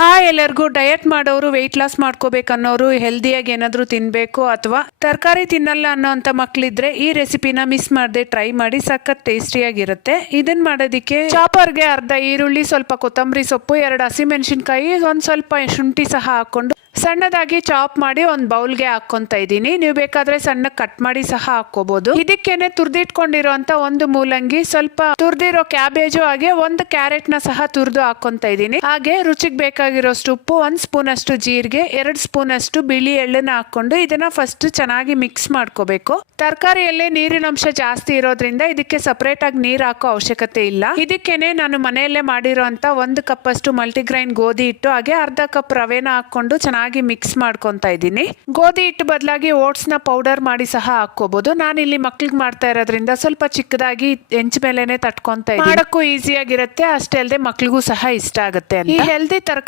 Hi ಎಲ್ಲರಿಗೂ. Diet ಮಾಡೋರು, weight loss ಮಾಡ್ಕೋಬೇಕನ್ನೋರು, ಹೆಲ್ದಿಯಾಗಿ ಏನಾದರೂ ತಿನ್ನಬೇಕು ಅಥವಾ ತರಕಾರಿ ತಿನ್ನಲ್ಲ ಅನ್ನೋಂಥ ಮಕ್ಕಳಿದ್ರೆ ಈ ರೆಸಿಪಿನ ಮಿಸ್ ಮಾಡದೆ ಟ್ರೈ ಮಾಡಿ. ಸಖತ್ ಟೇಸ್ಟಿಯಾಗಿರುತ್ತೆ. ಇದನ್ನ ಮಾಡೋದಕ್ಕೆ ಚಾಪರ್ಗೆ ಅರ್ಧ ಈರುಳ್ಳಿ, ಸ್ವಲ್ಪ ಕೊತ್ತಂಬರಿ ಸೊಪ್ಪು, 2 ಹಸಿಮೆಣಸಿನ್ಕಾಯಿ, ಒಂದು ಸ್ವಲ್ಪ ಶುಂಠಿ ಸಹ ಹಾಕೊಂಡು ಸಣ್ಣದಾಗಿ ಚಾಪ್ ಮಾಡಿ ಒಂದು ಬೌಲ್ಗೆ ಹಾಕೊಂತ ಇದ್ದೀನಿ. ನೀವು ಬೇಕಾದ್ರೆ ಸಣ್ಣ ಕಟ್ ಮಾಡಿ ಸಹ ಹಾಕೋಬಹುದು. ಇದಕ್ಕೇನೆ ತುರ್ದಿಟ್ಕೊಂಡಿರೋಂತ ಒಂದು ಮೂಲಂಗಿ, ಸ್ವಲ್ಪ ತುರ್ದಿರೋ ಕ್ಯಾಬೇಜು, ಹಾಗೆ ಒಂದು ಕ್ಯಾರೆಟ್ ನ ಸಹ ತುರ್ದು ಹಾಕೊಂತ ಇದ್ದೀನಿ. ಹಾಗೆ ರುಚಿಗೆ ಬೇಕಾಗಿರೋಷ್ಟು ಉಪ್ಪು, 1 ಸ್ಪೂನ್ ಅಷ್ಟು ಜೀರಿಗೆ, 2 ಸ್ಪೂನ್ ಅಷ್ಟು ಬಿಳಿ ಎಳ್ಳನ್ನ ಹಾಕೊಂಡು ಇದನ್ನ ಫಸ್ಟ್ ಚೆನ್ನಾಗಿ ಮಿಕ್ಸ್ ಮಾಡ್ಕೋಬೇಕು. ತರಕಾರಿಯಲ್ಲೇ ನೀರಿನ ಅಂಶ ಜಾಸ್ತಿ ಇರೋದ್ರಿಂದ ಇದಕ್ಕೆ ಸಪರೇಟ್ ಆಗಿ ನೀರ್ ಹಾಕೋ ಅವಶ್ಯಕತೆ ಇಲ್ಲ. ಇದಕ್ಕೇನೆ ನಾನು ಮನೆಯಲ್ಲೇ ಮಾಡಿರೋಂತ 1 ಕಪ್ ಅಷ್ಟು ಮಲ್ಟಿಗ್ರೈನ್ ಗೋಧಿ ಹಿಟ್ಟು, ಹಾಗೆ ಅರ್ಧ ಕಪ್ ರವೆನ ಹಾಕೊಂಡು ಚೆನ್ನಾಗಿ ಮಿಕ್ಸ್ ಮಾಡ್ಕೊಂತ ಇದ್ದೀನಿ. ಗೋಧಿ ಹಿಟ್ಟು ಬದಲಾಗಿ ಓಟ್ಸ್ ನ ಪೌಡರ್ ಮಾಡಿ ಸಹ ಹಾಕೋಬಹುದು. ನಾನು ಇಲ್ಲಿ ಮಕ್ಳಿಗೆ ಮಾಡ್ತಾ ಇರೋದ್ರಿಂದ ಸ್ವಲ್ಪ ಚಿಕ್ಕದಾಗಿ ಹೆಂಚ ಮೇಲೆನೆ ತಟ್ಕೊಂತ ಇದ್ದೀನಿ. ಮಾಡಕ್ಕೂ ಈಸಿ ಆಗಿರುತ್ತೆ, ಅಷ್ಟೇ ಅಲ್ಲದೆ ಮಕ್ಳಿಗೂ ಸಹ ಇಷ್ಟ ಆಗುತ್ತೆ ಅಂತ. ಈ ಹೆಲ್ದಿ